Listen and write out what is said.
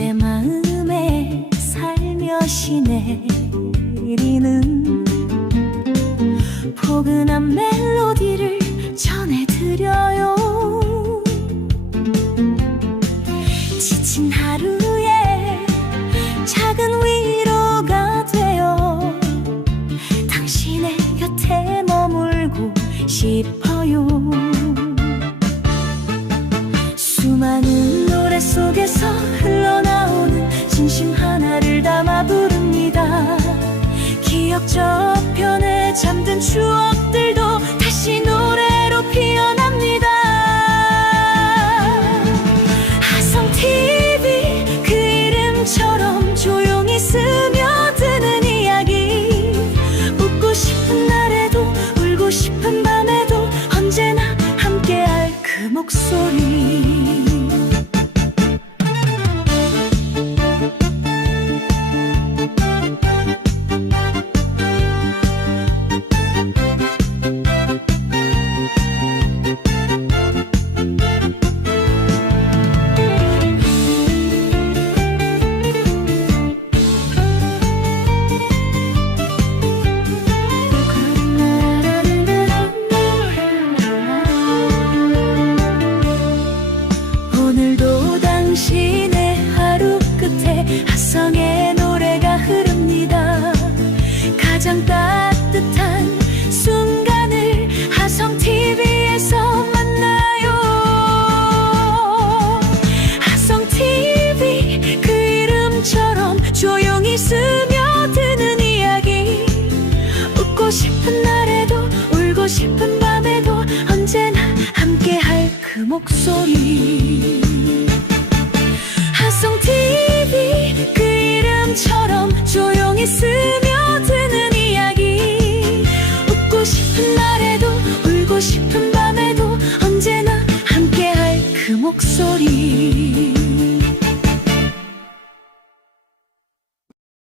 내 마음에 살며시 내리는 포근한 멜로디를 전해드려요. 지친 하루에 작은 위로가 되어 당신의 곁에 머물고 싶어요. 수많은 노래 속에서 진심 하나를 담아 부릅니다. 기억 저편에 잠든 추억 가만히 스며드는 이야기. 웃고 싶은 날에도 울고 싶은 밤에도 언제나 함께할 그 목소리. 하송 TV 그 이름처럼 조용히 스며드는 이야기. 웃고 싶은 날에도 울고 싶은 밤에도 언제나 함께할 그 목소리.